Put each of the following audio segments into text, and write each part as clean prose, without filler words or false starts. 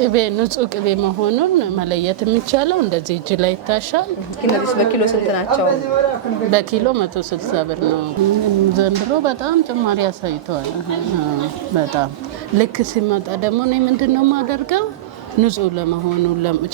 ቅቤ ንጹህ ቅቤ መሆኑን መለየት የሚቻለው እንደዚህ እጅ ላይ ይታሻል። እነዚህ በኪሎ ስንት ናቸው? በኪሎ 160 ብር ነው። ዘንድሮ በጣም ጭማሪ አሳይተዋል። በጣም ልክ ሲመጣ ደግሞ እኔ ምንድን ነው የማደርገው ንጹህ ለመሆኑ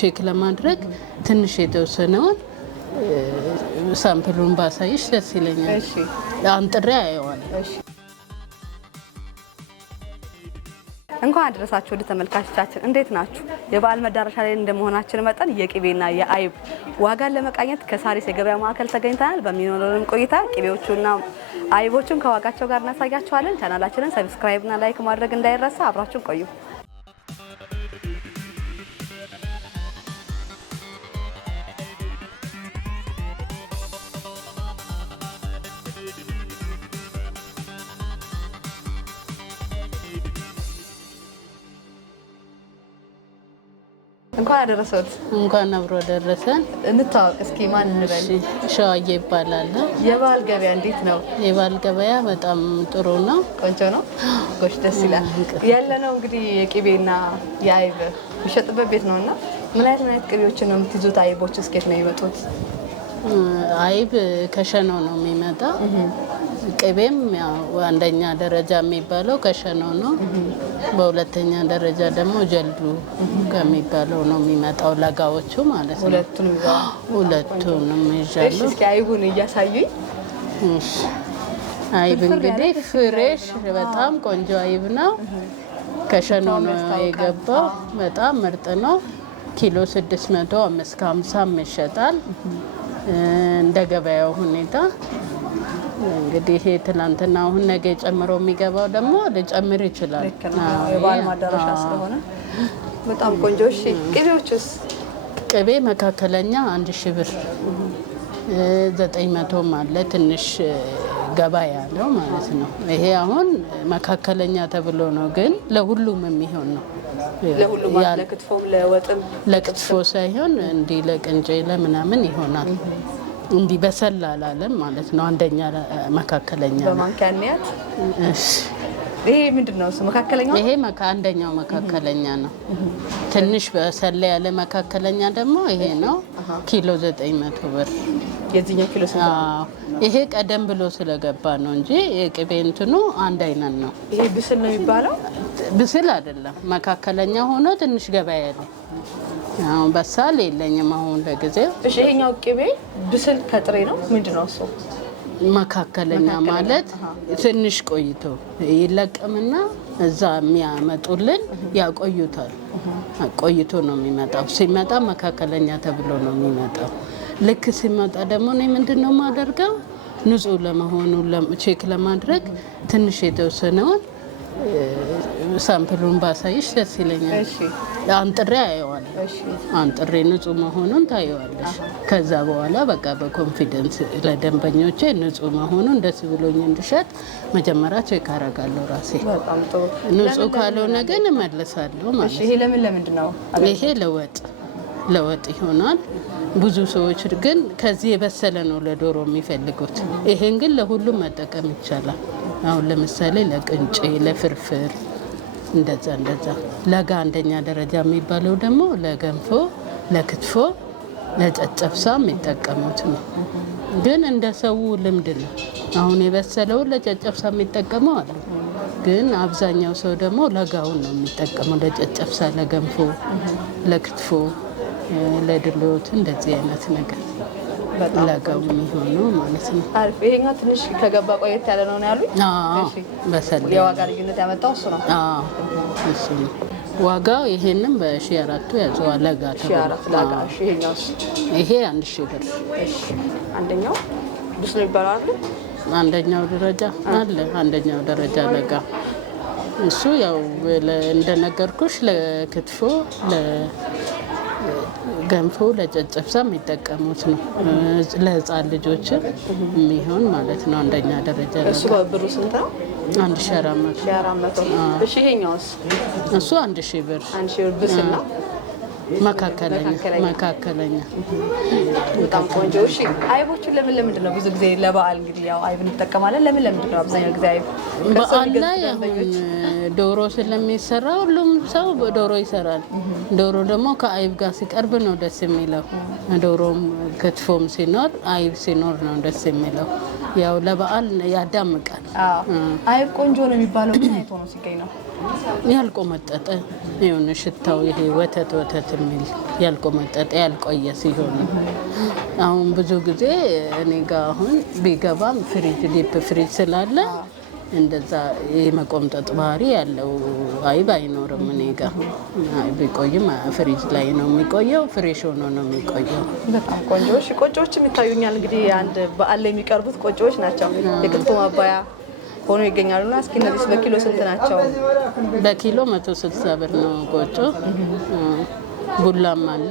ቼክ ለማድረግ ትንሽ የተወሰነውን ሳምፕሉን ባሳይሽ ደስ ይለኛል። አንጥሬ አየዋለሁ። እንኳን አደረሳችሁ ወደ ተመልካቾቻችን፣ እንዴት ናችሁ? የበዓል መዳረሻ ላይ እንደመሆናችን መጠን የቅቤና የአይብ ዋጋን ለመቃኘት ከሳሪስ የገበያ ማዕከል ተገኝተናል። በሚኖረን ቆይታ ቅቤዎቹና አይቦቹን ከዋጋቸው ጋር እናሳያችኋለን። ቻናላችንን ሰብስክራይብና ላይክ ማድረግ እንዳይረሳ። አብራችሁን ቆዩ። እንኳን አደረሰዎት። እንኳን አብሮ ደረሰን። እንታወቅ እስኪ፣ ማን እንበል? ሸዋዬ ይባላል። የበዓል ገበያ እንዴት ነው? የበዓል ገበያ በጣም ጥሩ ነው፣ ቆንጆ ነው። ጎሽ፣ ደስ ይላል። ያለነው እንግዲህ የቅቤና የአይብ የሚሸጥበት ቤት ነውና ምን አይነት ቅቤዎችን ነው የምትይዙት? አይቦች እስኬት ነው የሚመጡት? አይብ ከሸኖ ነው የሚመጣ። ቅቤም ያው አንደኛ ደረጃ የሚባለው ከሸኖ ነው። በሁለተኛ ደረጃ ደግሞ ጀልዱ ከሚባለው ነው የሚመጣው፣ ለጋዎቹ ማለት ነው። ሁለቱንም ይዣሉ። እስኪ አይቡን እያሳዩኝ። አይብ እንግዲህ ፍሬሽ በጣም ቆንጆ አይብ ነው። ከሸኖ ነው የገባው። በጣም ምርጥ ነው። ኪሎ 600 550 ይሸጣል እንደ ገበያው ሁኔታ። እንግዲህ ይሄ ትናንትና አሁን ነገ ጨምሮ የሚገባው ደግሞ ሊጨምር ይችላል። የበዓል ማዳረሻ ስለሆነ በጣም ቆንጆ። እሺ ቅቤዎችስ? ቅቤ መካከለኛ 1000 ብር፣ 900 አለ ትንሽ ገባ ያለው ማለት ነው። ይሄ አሁን መካከለኛ ተብሎ ነው፣ ግን ለሁሉም የሚሆን ነው። ለሁሉም ለክትፎም ለወጥም። ለክትፎ ሳይሆን እንዲህ ለቅንጬ ለምናምን ይሆናል። እንዲህ በሰል አላለም ማለት ነው። አንደኛ መካከለኛ ነው። በማንኪያነት ይሄ ምንድነው? መካከለኛው ይሄ አንደኛው መካከለኛ ነው። ትንሽ በሰል ያለ መካከለኛ ደግሞ ይሄ ነው። ኪሎ 900 ብር። የዚህኛው ኪሎ ይሄ ቀደም ብሎ ስለገባ ነው እንጂ የቅቤ እንትኑ አንድ አይነት ነው። ይሄ ብስል ነው የሚባለው? ብስል አይደለም፣ መካከለኛ ሆኖ ትንሽ ገባ ያለ። አሁን በሳል የለኝም አሁን ለጊዜው። እሺ ይሄኛው ቅቤ ብስል ከጥሬ ነው ምንድነው እሱ? መካከለኛ ማለት ትንሽ ቆይቶ ይለቀምና እዛ የሚያመጡልን ያቆዩታል። ቆይቶ ነው የሚመጣው። ሲመጣ መካከለኛ ተብሎ ነው የሚመጣው። ልክ ሲመጣ ደግሞ እኔ ምንድን ነው የማደርገው ንጹህ ለመሆኑ ቼክ ለማድረግ ትንሽ የተወሰነውን ሳምፕሉን ባሳይሽ ደስ ይለኛል። አንጥሬ አየዋለሁ። አንጥሬ ንጹህ መሆኑን ታየዋለሽ። ከዛ በኋላ በቃ በኮንፊደንስ ለደንበኞቼ ንጹህ መሆኑን ደስ ብሎኝ እንድሸጥ መጀመሪያ ቼክ አደርጋለሁ ራሴ። ንጹህ ካልሆነ ግን እመልሳለሁ ማለት ነው። ይሄ ለምንድን ነው? ይሄ ለወጥ ይሆናል። ብዙ ሰዎች ግን ከዚህ የበሰለ ነው ለዶሮ የሚፈልጉት። ይሄን ግን ለሁሉም መጠቀም ይቻላል። አሁን ለምሳሌ ለቅንጬ፣ ለፍርፍር እንደዛ። ለጋ አንደኛ ደረጃ የሚባለው ደግሞ ለገንፎ፣ ለክትፎ፣ ለጨጨብሳ የሚጠቀሙት ነው። ግን እንደ ሰው ልምድ ነው። አሁን የበሰለውን ለጨጨብሳ የሚጠቀመው አሉ። ግን አብዛኛው ሰው ደግሞ ለጋውን ነው የሚጠቀመው ለጨጨብሳ፣ ለገንፎ፣ ለክትፎ፣ ለድሎት እንደዚህ አይነት ነገር ለጋው የሚሆነው ማለት ነው። አሪፍ። ይሄኛው ትንሽ ከገባ ቆየት ያለ ነው ያሉኝ። እሺ በሰል የዋጋ ልዩነት ያመጣው እሱ ነው። እሱ ነው ዋጋው። ይሄንም በ1400 ያዘዋል። ለጋ ለጋ። እሺ ይሄኛውስ? ይሄ 1000 ብር። እሺ አንደኛው ብስ ነው ይባላል አይደል? አንደኛው ደረጃ አለ። አንደኛው ደረጃ ለጋ እሱ ያው እንደነገርኩሽ ለክትፎ ገንፎ ለጨጨብሳ የሚጠቀሙት ነው። ለህፃን ልጆች የሚሆን ማለት ነው። አንደኛ ደረጃ እሱ ብሩ ስንት ነው? 1400። እሺ ይሄኛውስ? እሱ 1000 ብር። 1000 ብር ብስል ነው። መካከለኛ። በጣም ቆንጆ። እሺ አይቦችን ለምንድን ነው ብዙ ጊዜ ለበዓል እንግዲህ ያው አይብ እንጠቀማለን? ለምንድን ነው አብዛኛው ጊዜ አይብ በዓል ላይ አሁን ዶሮ ስለሚሰራ ሁሉም ሰው ዶሮ ይሰራል። ዶሮ ደግሞ ከአይብ ጋር ሲቀርብ ነው ደስ የሚለው። ዶሮም ክትፎም ሲኖር አይብ ሲኖር ነው ደስ የሚለው። ያው ለበዓል ያዳምቃል። አይብ ቆንጆ ነው የሚባለው ግን አይቶ ነው ሲገኝ ነው ያልቆመጠጠ የሆነ ሽታው ይሄ ወተት የሚል ያልቆመጠጠ ያልቆየ ሲሆን አሁን ብዙ ጊዜ እኔ ጋር አሁን ቢገባም ፍሪጅ ዲፕ ፍሪጅ ስላለ እንደዛ የመቆምጠጥ ባህሪ ያለው አይብ አይኖርም። እኔ ጋር ቢቆይም ፍሪጅ ላይ ነው የሚቆየው፣ ፍሬሽ ሆኖ ነው የሚቆየው። በጣም ቆንጆ። እሺ ቆጮዎች የሚታዩኛል እንግዲህ አንድ በዓል ላይ የሚቀርቡት ቆጮዎች ናቸው። የክትፎ ማባያ ሆኖ ይገኛሉና እስኪ እነዚህ በኪሎ ስንት ናቸው? በኪሎ 160 ብር ነው ቆጮ። ቡላም አለ።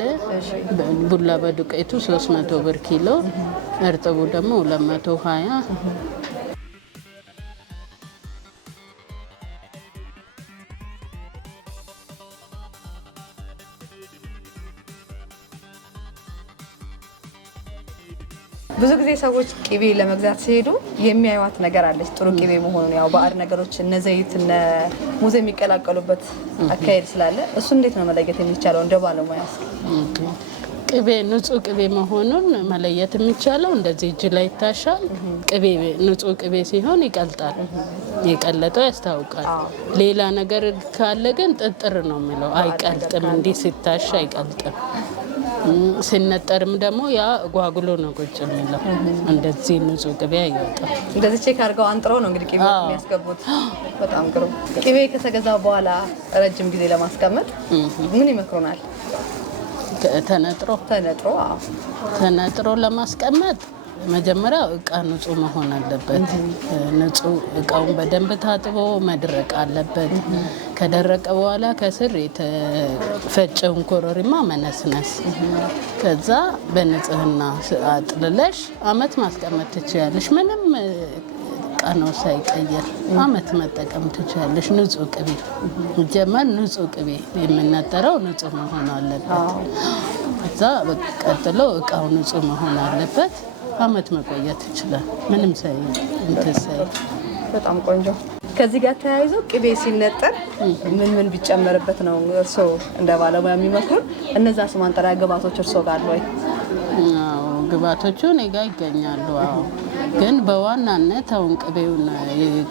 ቡላ በዱቄቱ 300 ብር ኪሎ፣ እርጥቡ ደግሞ 220። ብዙ ጊዜ ሰዎች ቅቤ ለመግዛት ሲሄዱ የሚያዩት ነገር አለች፣ ጥሩ ቅቤ መሆኑን። ያው ባዕድ ነገሮች እነ ዘይት እነ ሙዝ የሚቀላቀሉበት አካሄድ ስላለ እሱ እንዴት ነው መለየት የሚቻለው እንደ ባለሙያ? ቅቤ ንጹህ ቅቤ መሆኑን መለየት የሚቻለው እንደዚህ እጅ ላይ ይታሻል። ቅቤ ንጹህ ቅቤ ሲሆን ይቀልጣል፣ የቀለጠው ያስታውቃል። ሌላ ነገር ካለ ግን ጥጥር ነው የሚለው፣ አይቀልጥም። እንዲህ ሲታሻ አይቀልጥም። ሲነጠርም ደግሞ ያ ጓጉሎ ነው ቁጭ የሚለው። እንደዚህ ንጹህ ቅቤ አይወጣም። እንደዚህ ቼክ አድርገው አንጥረው ነው እንግዲህ ቅቤ የሚያስገቡት። በጣም ጥሩ። ቅቤ ከተገዛ በኋላ ረጅም ጊዜ ለማስቀመጥ ምን ይመክሩናል? ተነጥሮ ለማስቀመጥ መጀመሪያ እቃ ንጹህ መሆን አለበት። ንጹህ እቃውን በደንብ ታጥቦ መድረቅ አለበት። ከደረቀ በኋላ ከስር የተፈጨውን ኮረሪማ መነስነስ፣ ከዛ በንጽህና አጥልለሽ አመት ማስቀመጥ ትችያለሽ። ምንም ቀኖ ሳይቀየር አመት መጠቀም ትችያለሽ። ንጹህ ቅቤ ጀመር። ንጹህ ቅቤ የምነጠረው ንጹህ መሆን አለበት። ከዛ ቀጥሎ እቃው ንጹህ መሆን አለበት። አመት መቆየት ይችላል ምንም ሳይ። በጣም ቆንጆ። ከዚህ ጋር ተያይዞ ቅቤ ሲነጠር ምን ቢጨመርበት ነው እርስዎ እንደ ባለሙያ የሚመክሩን? እነዛ ማንጠሪያ ግብአቶች እርስዎ ጋር አሉ ወይ? ግብአቶቹ እኔ ጋር ይገኛሉ። ግን በዋናነት አሁን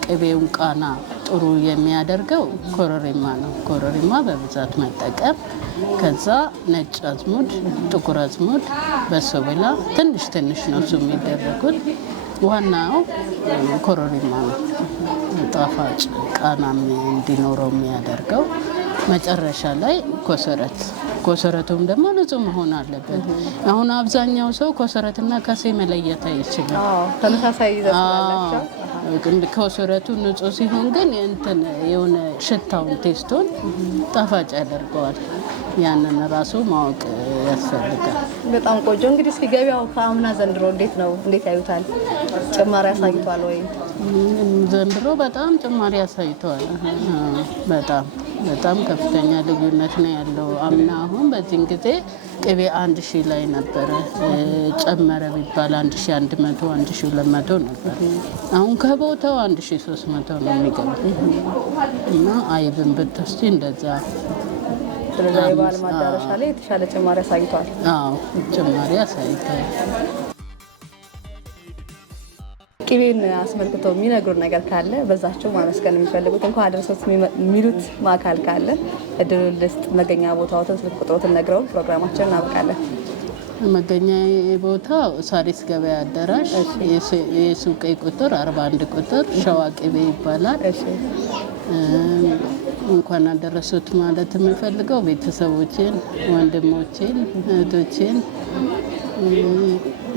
ቅቤውን ቃና ጥሩ የሚያደርገው ኮረሪማ ነው። ኮረሪማ በብዛት መጠቀም፣ ከዛ ነጭ አዝሙድ፣ ጥቁር አዝሙድ፣ በሶብላ ትንሽ ነው እሱ የሚደረጉት። ዋናው ኮረሪማ ነው፣ ጣፋጭ ቃናም እንዲኖረው የሚያደርገው። መጨረሻ ላይ ኮሰረቱም ደግሞ ንጹህ መሆን አለበት። አሁን አብዛኛው ሰው ኮሰረትና ከሴ መለየት አይችልም። ተመሳሳይ ይዘት አላቸው። ኮሰረቱ ንጹህ ሲሆን ግን የሆነ ሽታውን ቴስቶን ጣፋጭ ያደርገዋል። ያንን ራሱ ማወቅ ያስፈልጋል። በጣም ቆንጆ። እንግዲህ እስኪ ገበያው ከአምና ዘንድሮ እንዴት ያዩታል? ጭማሪ አሳይቷል ወይ? ዘንድሮ በጣም ጭማሪ አሳይቷል። በጣም ከፍተኛ ልዩነት ነው ያለው። አምና አሁን በዚህን ጊዜ ቅቤ 1000 ላይ ነበረ። ጨመረ ቢባል 1100 1200 ነበር። አሁን ከቦታው 1300 ነው የሚገባው። እና አይብን ብትወስጂ እንደዛ የበዓል ማዳረሻ ላይ የተሻለ ጭማሪ አሳይቷል። ጭማሪ አሳይቷል። ቅቤን አስመልክቶ የሚነግሩን ነገር ካለ በዛቸው ማመስገን የሚፈልጉት እንኳን አደረሰት የሚሉት ማካል ካለ እድሉን ልስጥ። መገኛ ቦታዎትን፣ ስልክ ቁጥሮትን ነግረውን ፕሮግራማችንን እናበቃለን። መገኛ ቦታው ሳሪስ ገበያ አዳራሽ የሱቄ ቁጥር 41 ቁጥር ሸዋ ቅቤ ይባላል። እንኳን አደረሱት ማለት የምፈልገው ቤተሰቦቼን፣ ወንድሞቼን፣ እህቶቼን፣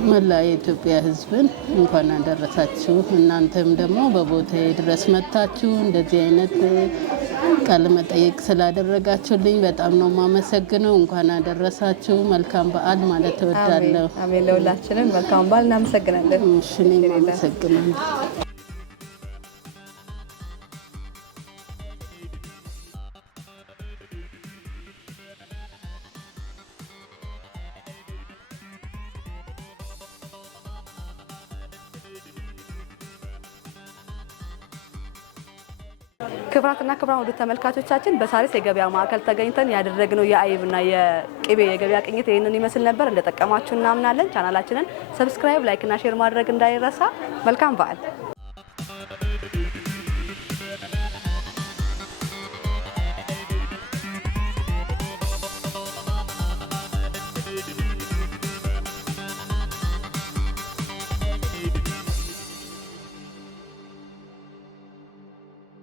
መላ የኢትዮጵያ ሕዝብን እንኳን አደረሳችሁ። እናንተም ደግሞ በቦታዬ ድረስ መጥታችሁ እንደዚህ አይነት ቃለ መጠይቅ ስላደረጋችሁልኝ በጣም ነው የማመሰግነው። እንኳን አደረሳችሁ። መልካም በዓል ማለት እወዳለሁ። አሜን። ለሁላችንም መልካም በዓል። እናመሰግናለን። እሺ፣ እኔም አመሰግናለሁ። ክብራትና ክብራን ወደ ተመልካቾቻችን በሳሪስ የገበያ ማዕከል ተገኝተን ያደረግነው የአይብና የቅቤ የገበያ ቅኝት ይሄንን ይመስል ነበር። እንደጠቀማችሁ እናምናለን። ቻናላችንን ሰብስክራይብ፣ ላይክ እና ሼር ማድረግ እንዳይረሳ። መልካም በዓል።